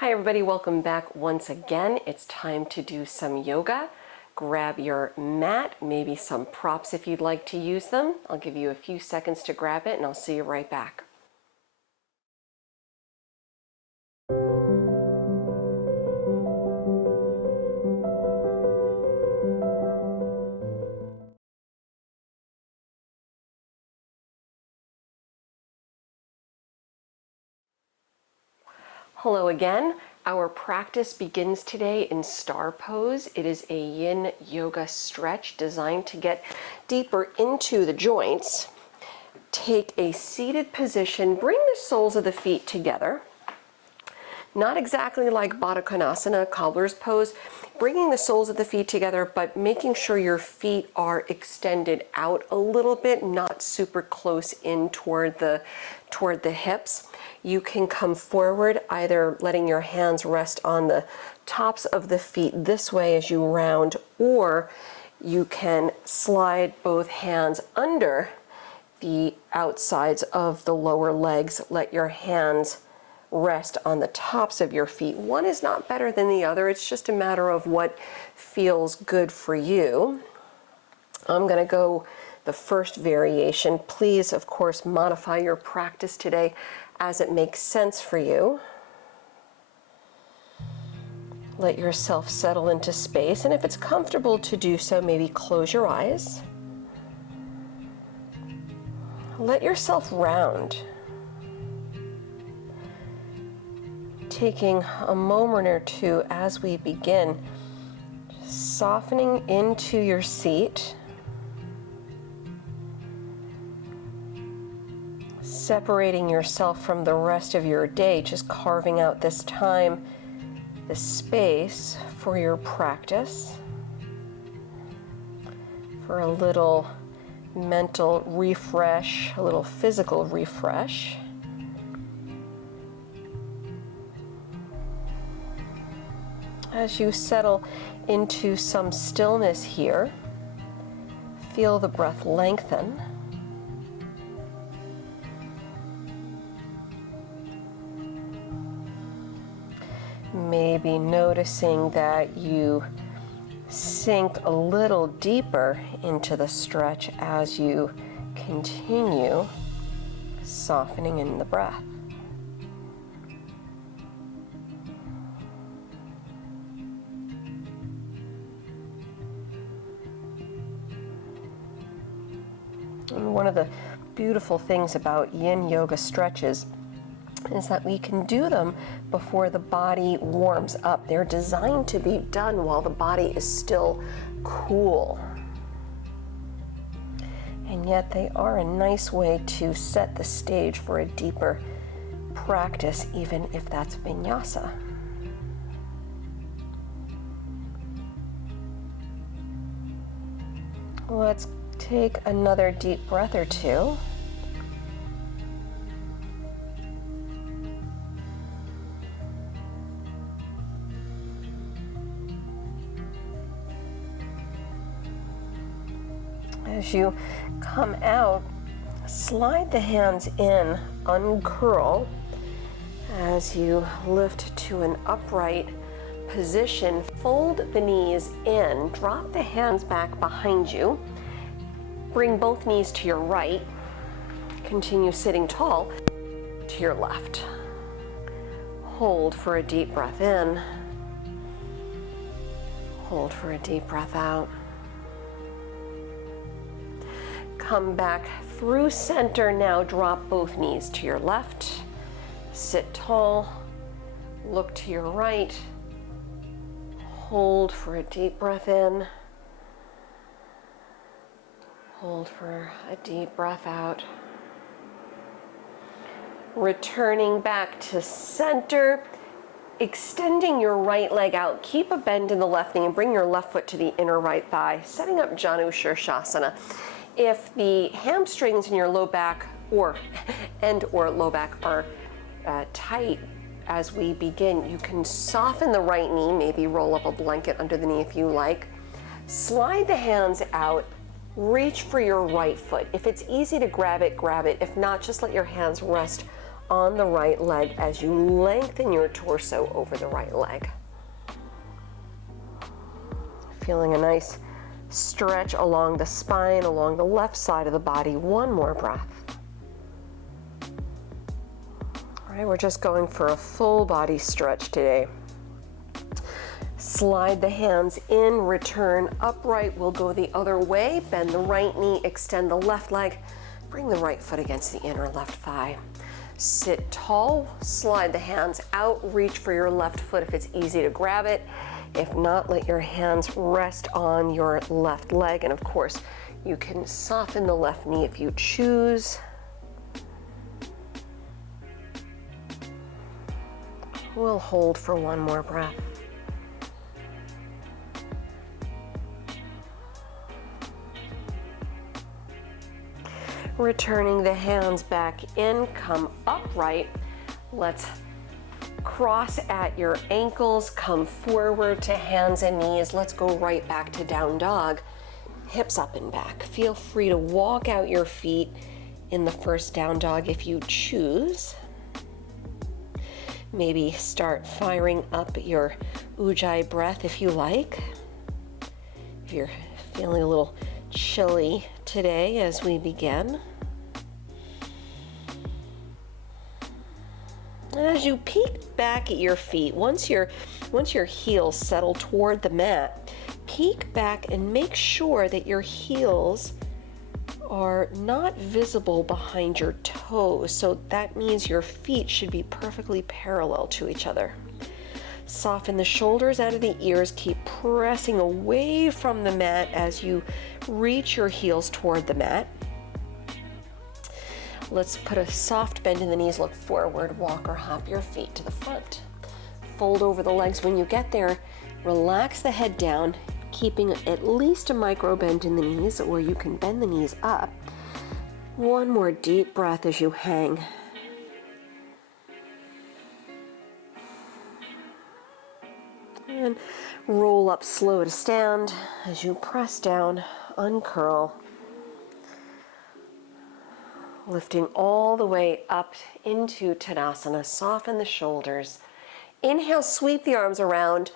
Hi everybody, welcome back once again. It's time to do some yoga. Grab your mat, maybe some props if you'd like to use them. I'll give you a few seconds to grab it and I'll see you right back. Hello again. Our practice begins today in star pose. It is a yin yoga stretch designed to get deeper into the joints. Take a seated position, bring the soles of the feet together. Not exactly like Baddha Konasana, cobbler's pose, bringing the soles of the feet together, but making sure your feet are extended out a little bit, not super close in toward the hips. You can come forward, either letting your hands rest on the tops of the feet this way as you round, or you can slide both hands under the outsides of the lower legs. Let your hands rest on the tops of your feet. One is not better than the other. It's just a matter of what feels good for you. I'm going to go the first variation. Please, of course, modify your practice today as it makes sense for you. Let yourself settle into space, and if it's comfortable to do so, maybe close your eyes. Let yourself round. Taking a moment or two as we begin, softening into your seat, separating yourself from the rest of your day, just carving out this time, this space for your practice, for a little mental refresh, a little physical refresh. As you settle into some stillness here, feel the breath lengthen. Maybe noticing that you sink a little deeper into the stretch as you continue softening in the breath. And one of the beautiful things about yin yoga stretches is that we can do them before the body warms up. They're designed to be done while the body is still cool. And yet they are a nice way to set the stage for a deeper practice, even if that's Vinyasa. Let's take another deep breath or two. As you come out, slide the hands in, uncurl. As you lift to an upright position, fold the knees in, drop the hands back behind you. Bring both knees to your right. Continue sitting tall to your left. Hold for a deep breath in. Hold for a deep breath out. Come back through center now. Drop both knees to your left. Sit tall. Look to your right. Hold for a deep breath in. Hold for a deep breath out. Returning back to center, extending your right leg out. Keep a bend in the left knee and bring your left foot to the inner right thigh, setting up Janu Shirshasana. If the hamstrings in your low back or low back are tight as we begin, you can soften the right knee, maybe roll up a blanket under the knee if you like. Slide the hands out. Reach for your right foot. If it's easy to grab it, grab it. If not, just let your hands rest on the right leg as you lengthen your torso over the right leg. Feeling a nice stretch along the spine, along the left side of the body. One more breath. All right, we're just going for a full body stretch today. Slide the hands in, return upright. We'll go the other way. Bend the right knee, extend the left leg. Bring the right foot against the inner left thigh. Sit tall, slide the hands out, reach for your left foot if it's easy to grab it. If not, let your hands rest on your left leg. And of course, you can soften the left knee if you choose. We'll hold for one more breath. Returning the hands back in, come upright. Let's cross at your ankles, come forward to hands and knees. Let's go right back to down dog, hips up and back. Feel free to walk out your feet in the first down dog if you choose. Maybe start firing up your ujjayi breath if you like. If you're feeling a little chilly today as we begin. And as you peek back at your feet, once your heels settle toward the mat, peek back and make sure that your heels are not visible behind your toes. So that means your feet should be perfectly parallel to each other. Soften the shoulders out of the ears. Keep pressing away from the mat as you reach your heels toward the mat. Let's put a soft bend in the knees, look forward, walk or hop your feet to the front. Fold over the legs when you get there. Relax the head down, keeping at least a micro bend in the knees, or you can bend the knees up. One more deep breath as you hang. And roll up slow to stand as you press down, uncurl. Lifting all the way up into Tadasana. Soften the shoulders. Inhale, sweep the arms around.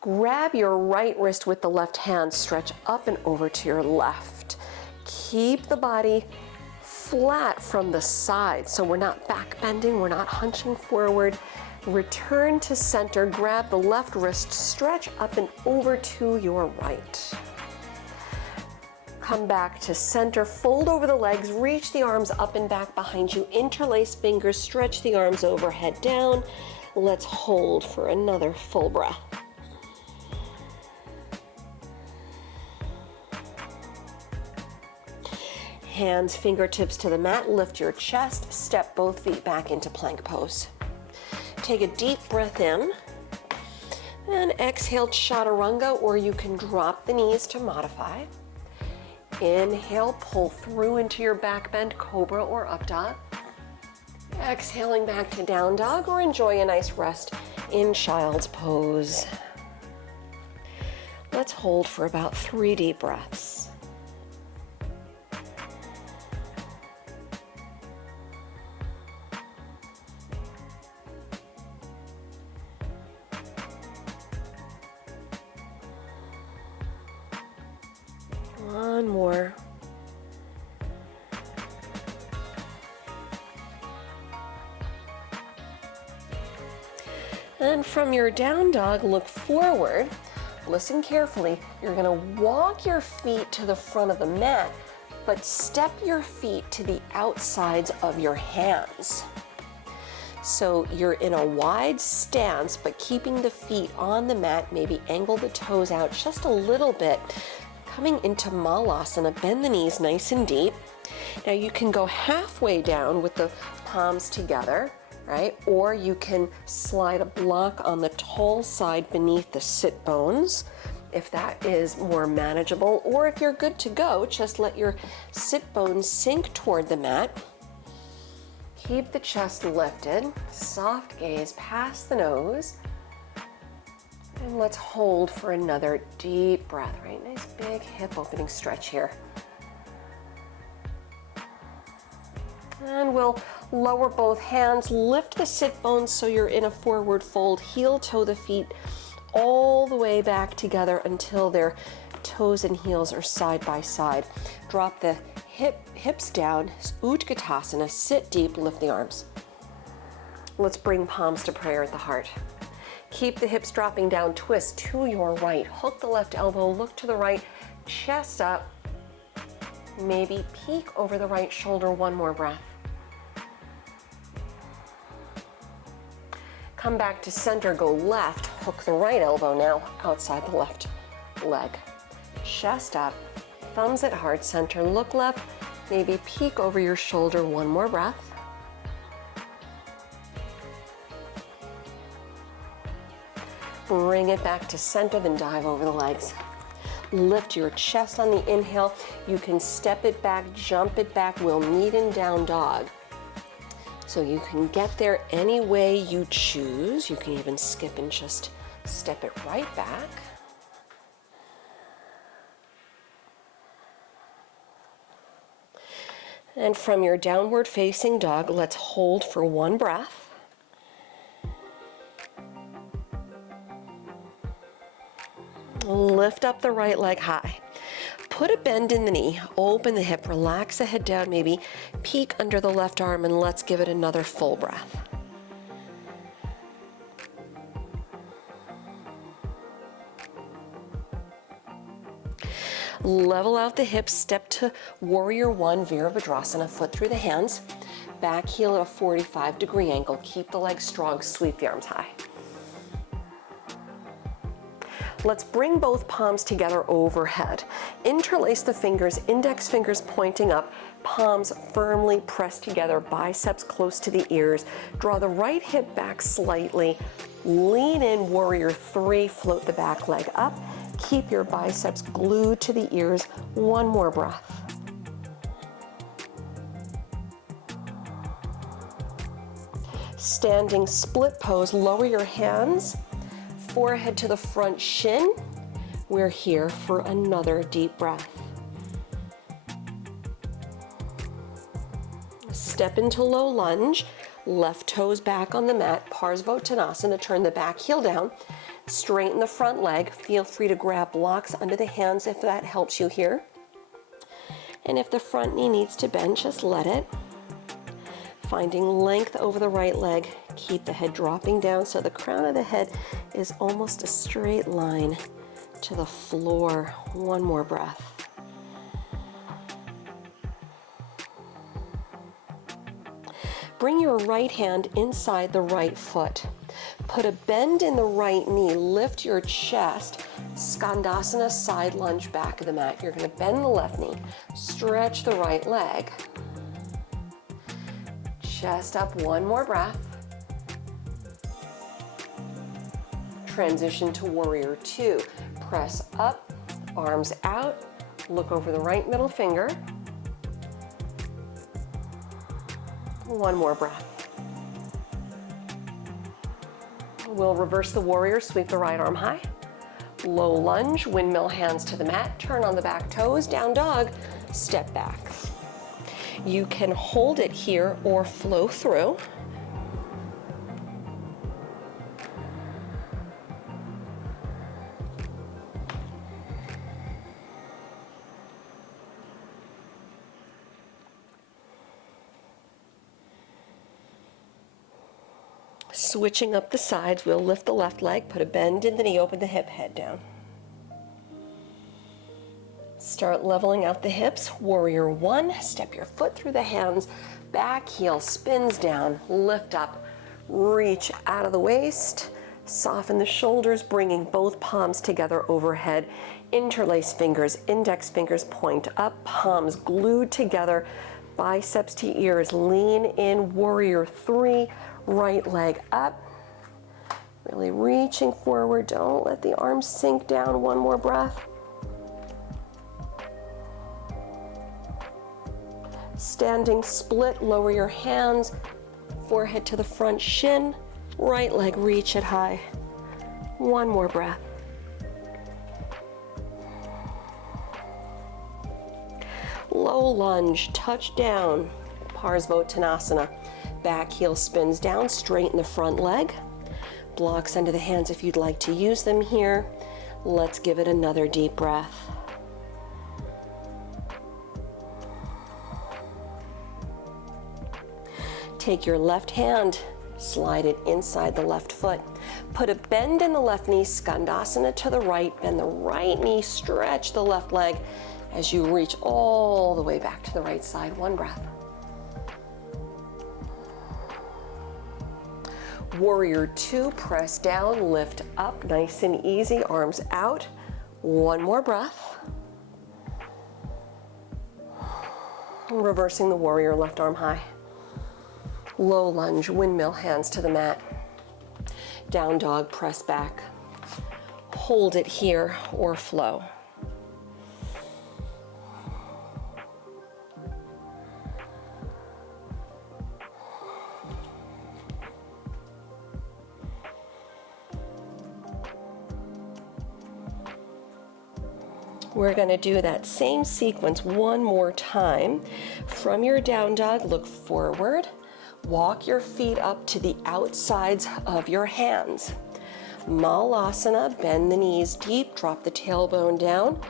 Grab your right wrist with the left hand. Stretch up and over to your left. Keep the body flat from the side. So we're not back bending. We're not hunching forward. Return to center. Grab the left wrist. Stretch up and over to your right. Come back to center, fold over the legs, reach the arms up and back behind you, interlace fingers, stretch the arms overhead down. Let's hold for another full breath. Hands, fingertips to the mat, lift your chest, step both feet back into plank pose. Take a deep breath in, and exhale, chaturanga, or you can drop the knees to modify. Inhale, pull through into your back bend, cobra or up dog. Exhaling back to down dog, or enjoy a nice rest in child's pose. Let's hold for about 3 deep breaths. One more. And from your down dog, look forward. Listen carefully. You're going to walk your feet to the front of the mat, but step your feet to the outsides of your hands. So you're in a wide stance, but keeping the feet on the mat, maybe angle the toes out just a little bit. Coming into Malasana, bend the knees nice and deep. Now you can go halfway down with the palms together, right? Or you can slide a block on the tall side beneath the sit bones, if that is more manageable. Or if you're good to go, just let your sit bones sink toward the mat. Keep the chest lifted, soft gaze past the nose. And let's hold for another deep breath, right? Nice big hip opening stretch here. And we'll Lower both hands, lift the sit bones so you're in a forward fold. Heel toe the feet all the way back together until their toes and heels are side by side. Drop the hips down, Utkatasana, sit deep, lift the arms. Let's bring palms to prayer at the heart. Keep the hips dropping down, twist to your right. Hook the left elbow, look to the right, chest up. Maybe peek over the right shoulder, one more breath. Come back to center, go left, hook the right elbow now outside the left leg. Chest up, thumbs at heart center, look left, maybe peek over your shoulder, one more breath. Bring it back to center, then dive over the legs. Lift your chest on the inhale. You can step it back, jump it back. We'll meet in down dog. So you can get there any way you choose. You can even skip and just step it right back. And from your downward facing dog, let's hold for one breath. Lift up the right leg high. Put a bend in the knee, open the hip, relax the head down, maybe peek under the left arm, and let's give it another full breath. Level out the hips, step to warrior one, Virabhadrasana, foot through the hands, back heel at a 45-degree angle. Keep the legs strong, sweep the arms high. Let's bring both palms together overhead. Interlace the fingers, index fingers pointing up, palms firmly pressed together, biceps close to the ears. Draw the right hip back slightly. Lean in, warrior three, float the back leg up. Keep your biceps glued to the ears. One more breath. Standing split pose, lower your hands. Forehead to the front shin. We're here for another deep breath. Step into low lunge. Left toes back on the mat. Parsvottanasana. Turn the back heel down. Straighten the front leg. Feel free to grab blocks under the hands if that helps you here. And if the front knee needs to bend, just let it. Finding length over the right leg. Keep the head dropping down so the crown of the head is almost a straight line to the floor. One more breath. Bring your right hand inside the right foot. Put a bend in the right knee. Lift your chest. Skandasana, side lunge, back of the mat. You're going to bend the left knee. Stretch the right leg. Chest up, one more breath. Transition to warrior two. Press up, arms out, look over the right middle finger. One more breath. We'll reverse the warrior, sweep the right arm high. Low lunge, windmill hands to the mat, turn on the back toes, down dog, step back. You can hold it here or flow through. Switching up the sides, we'll lift the left leg, put a bend in the knee, open the hip, head down. Start leveling out the hips. Warrior one, step your foot through the hands, back heel spins down, lift up, reach out of the waist, soften the shoulders, bringing both palms together overhead, interlace fingers, index fingers point up, palms glued together, biceps to ears, lean in, warrior three, right leg up, really reaching forward, don't let the arms sink down, one more breath. Standing split, lower your hands, forehead to the front shin, right leg reach it high. One more breath. Low lunge, touch down, Parsvottanasana. Back heel spins down, straighten the front leg. Blocks under the hands if you'd like to use them here. Let's give it another deep breath. Take your left hand, slide it inside the left foot. Put a bend in the left knee, Skandasana to the right, bend the right knee, stretch the left leg as you reach all the way back to the right side. One breath. Warrior two, press down, lift up, nice and easy, arms out. One more breath. Reversing the warrior, left arm high. Low lunge, windmill, hands to the mat. Down dog, press back. Hold it here or flow. We're going to do that same sequence one more time. From your down dog, look forward. Walk your feet up to the outsides of your hands. Malasana, bend the knees deep, drop the tailbone down.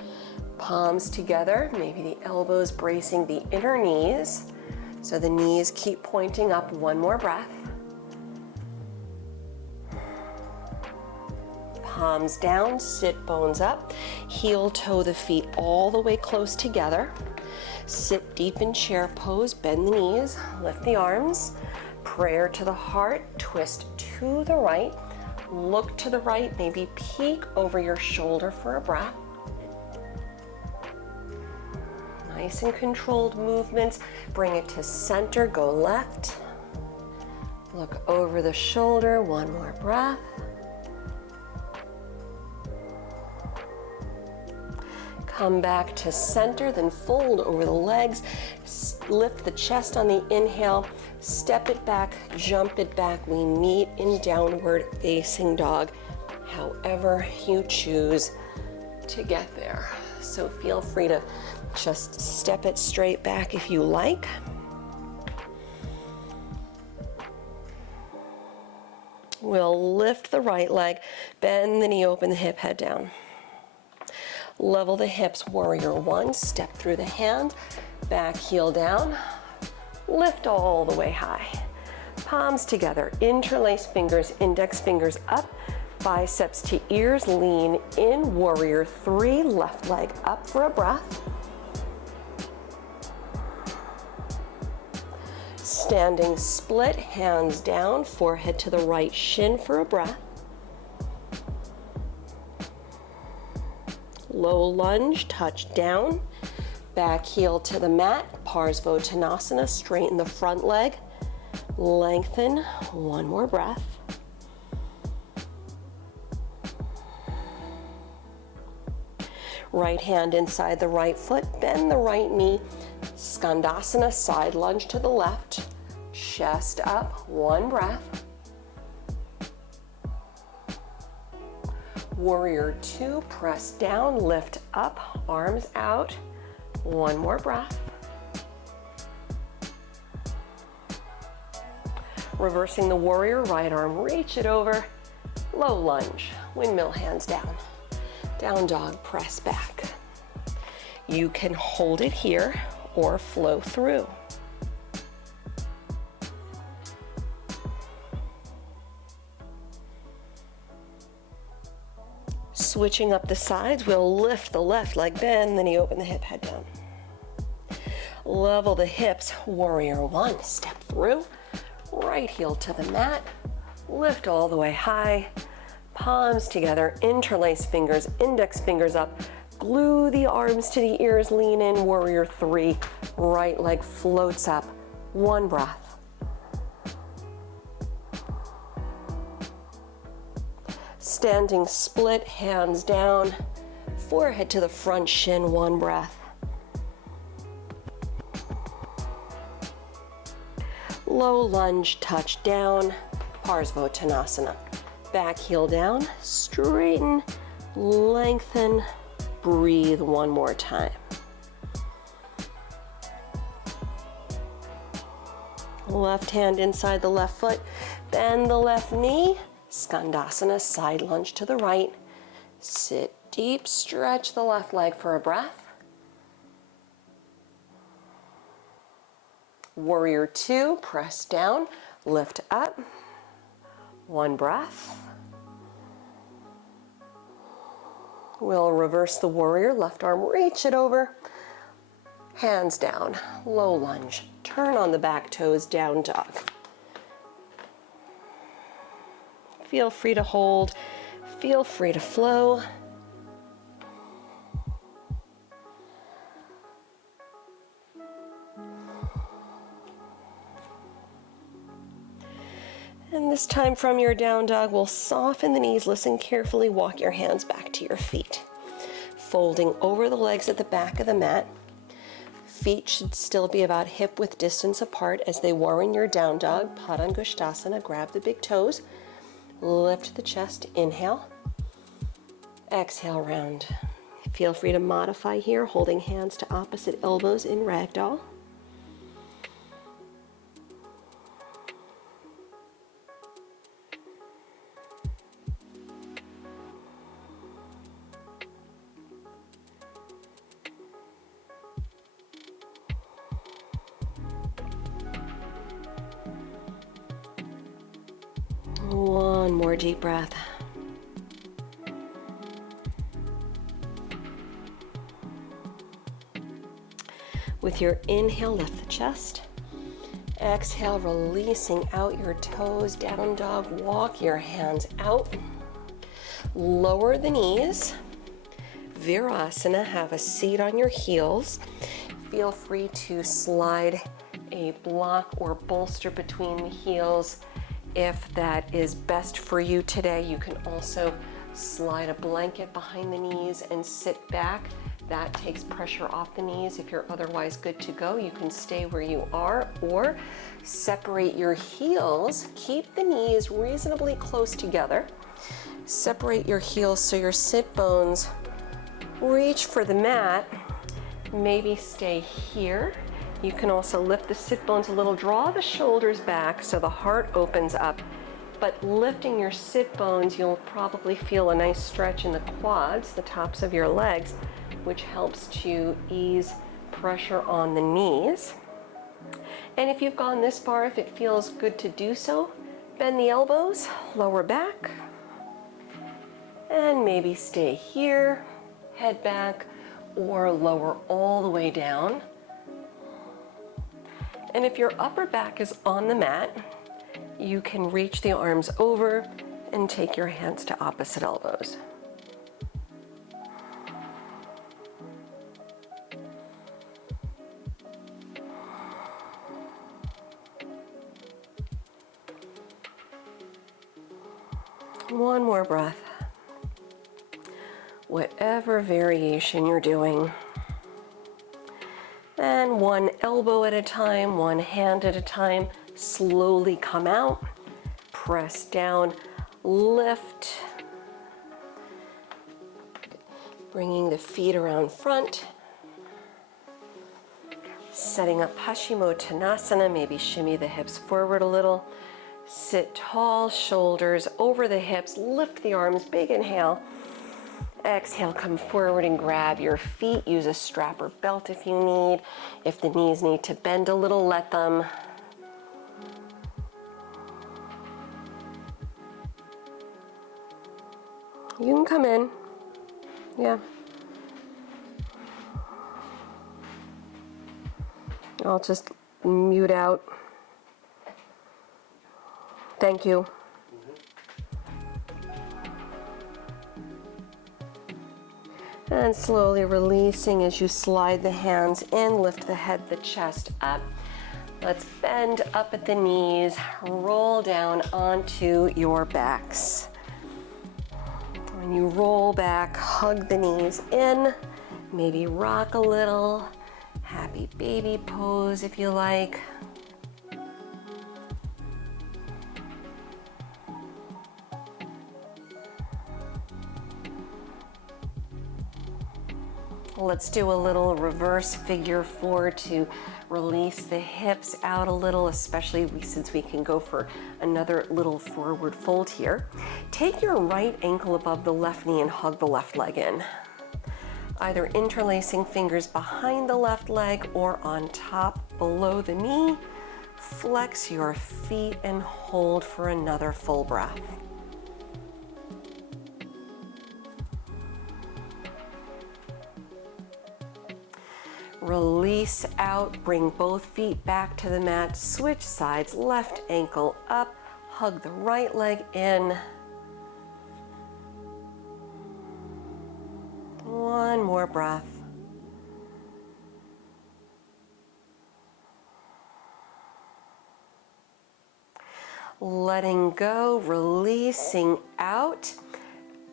Palms together, maybe the elbows bracing the inner knees. So the knees keep pointing up. One more breath. Palms down, sit bones up, heel toe the feet all the way close together. Sit deep in chair pose, bend the knees, lift the arms. Prayer to the heart, twist to the right, look to the right, maybe peek over your shoulder for a breath. Nice and controlled movements. Bring it to center, go left. Look over the shoulder, one more breath. Come back to center, then fold over the legs. Lift the chest on the inhale, step it back, jump it back. We meet in downward facing dog, however you choose to get there. So feel free to just step it straight back if you like. We'll lift the right leg, bend the knee, open the hip, head down. Level the hips, warrior one, step through the hand, back heel down, lift all the way high. Palms together, interlace fingers, index fingers up, biceps to ears, lean in, warrior three, left leg up for a breath. Standing split, hands down, forehead to the right shin for a breath. Low lunge, touch down, back heel to the mat, Parsvottanasana, straighten the front leg, lengthen, one more breath. Right hand inside the right foot, bend the right knee, Skandasana, side lunge to the left, chest up, one breath. Warrior two, press down, lift up, arms out, one more breath. Reversing the warrior, right arm, reach it over, low lunge, windmill, hands down. Down dog, press back. You can hold it here or flow through. Switching up the sides, we'll lift the left leg, bend the knee, open the hip, head down. Level the hips, warrior one, step through, right heel to the mat, lift all the way high, palms together, interlace fingers, index fingers up, glue the arms to the ears, lean in, warrior three, right leg floats up, one breath. Standing split, hands down, forehead to the front shin, one breath. Low lunge, touch down, Parsvottanasana. Back heel down, straighten, lengthen, breathe one more time. Left hand inside the left foot, bend the left knee, Skandasana, side lunge to the right. Sit deep, stretch the left leg for a breath. Warrior two, press down, lift up. One breath. We'll reverse the warrior, left arm, reach it over. Hands down, low lunge. Turn on the back toes, down dog. Feel free to hold, feel free to flow. And this time from your down dog, we'll soften the knees, listen carefully, walk your hands back to your feet. Folding over the legs at the back of the mat. Feet should still be about hip width distance apart as they warm your down dog. Padangusthasana, grab the big toes. Lift the chest, inhale. Exhale, round. Feel free to modify here, holding hands to opposite elbows in ragdoll. One more deep breath. With your inhale, lift the chest. Exhale, releasing out your toes, down dog. Walk your hands out. Lower the knees. Virasana, have a seat on your heels. Feel free to slide a block or bolster between the heels if that is best for you today. You can also slide a blanket behind the knees and sit back. That takes pressure off the knees. If you're otherwise good to go, you can stay where you are or separate your heels. Keep the knees reasonably close together. Separate your heels so your sit bones reach for the mat. Maybe stay here. You can also lift the sit bones a little, draw the shoulders back so the heart opens up. But lifting your sit bones, you'll probably feel a nice stretch in the quads, the tops of your legs, which helps to ease pressure on the knees. And if you've gone this far, if it feels good to do so, bend the elbows, lower back, and maybe stay here, head back, or lower all the way down. And if your upper back is on the mat, you can reach the arms over and take your hands to opposite elbows. One more breath. Whatever variation you're doing. And one elbow at a time, one hand at a time, slowly come out, press down, lift, bringing the feet around front, setting up Paschimottanasana, maybe shimmy the hips forward a little, sit tall, shoulders over the hips, lift the arms, big inhale. Exhale, come forward and grab your feet. Use a strap or belt if you need. If the knees need to bend a little, let them. You can come in. Yeah. I'll just mute out. Thank you. And slowly releasing as you slide the hands in, lift the head, the chest up. Let's bend up at the knees, roll down onto your backs. When you roll back, hug the knees in, maybe rock a little, happy baby pose if you like. Let's do a little reverse figure 4 to release the hips out a little, especially since we can go for another little forward fold here. Take your right ankle above the left knee and hug the left leg in. Either interlacing fingers behind the left leg or on top below the knee. Flex your feet and hold for another full breath. Release out, bring both feet back to the mat, switch sides, left ankle up, hug the right leg in. One more breath. Letting go, releasing out.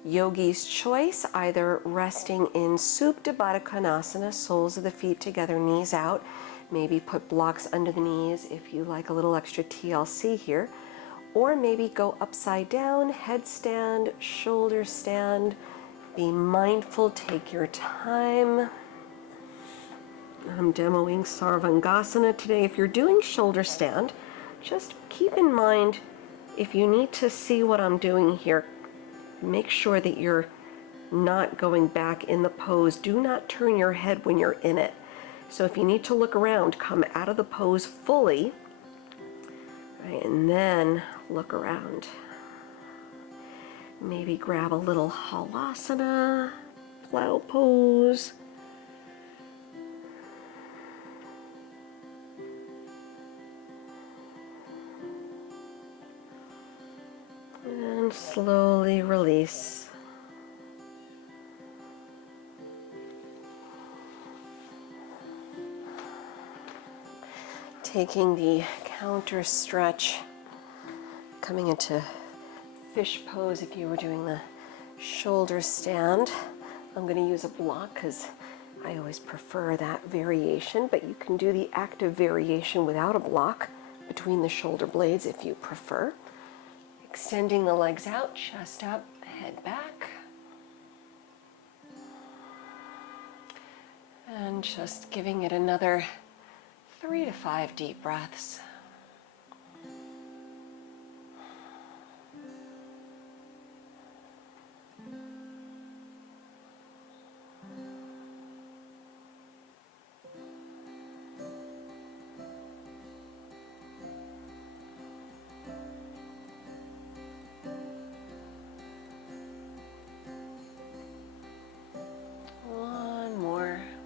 Yogi's choice, either resting in Supta Baddha Konasana, soles of the feet together, knees out. Maybe put blocks under the knees if you like a little extra TLC here. Or maybe go upside down, headstand, shoulder stand. Be mindful, take your time. I'm demoing Sarvangasana today. If you're doing shoulder stand, just keep in mind, if you need to see what I'm doing here, make sure that you're not going back in the pose. Do not turn your head when you're in it. So if you need to look around, come out of the pose fully, right, and then look around. Maybe grab a little halasana, plow pose. And slowly release. Taking the counter stretch, coming into fish pose if you were doing the shoulder stand. I'm going to use a block because I always prefer that variation, but you can do the active variation without a block between the shoulder blades if you prefer. Extending the legs out, chest up, head back. And just giving it another 3 to 5 deep breaths.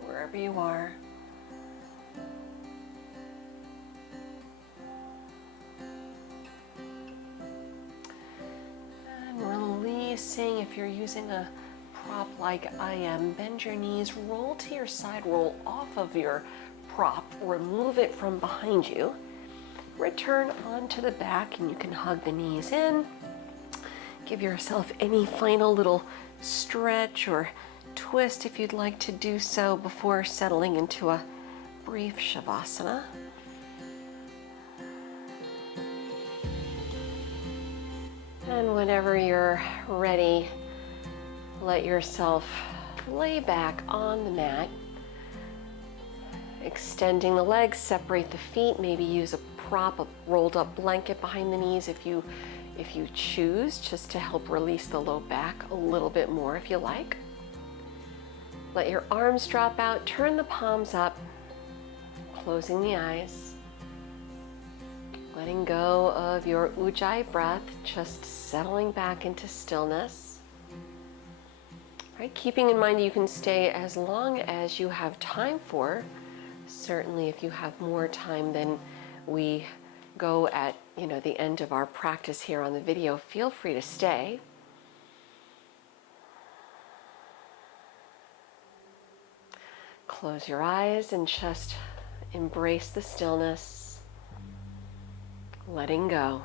Wherever you are. And releasing, if you're using a prop like I am, bend your knees, roll to your side, roll off of your prop, remove it from behind you, return onto the back, and you can hug the knees in. Give yourself any final little stretch or twist if you'd like to do so before settling into a brief Shavasana. And whenever you're ready, let yourself lay back on the mat, extending the legs, separate the feet, maybe use a prop, a rolled up blanket behind the knees if you choose, just to help release the low back a little bit more if you like. Let your arms drop out, turn the palms up, closing the eyes. Letting go of your Ujjayi breath, just settling back into stillness. Right, keeping in mind you can stay as long as you have time for. Certainly if you have more time than we go at, the end of our practice here on the video, feel free to stay. Close your eyes and just embrace the stillness, letting go.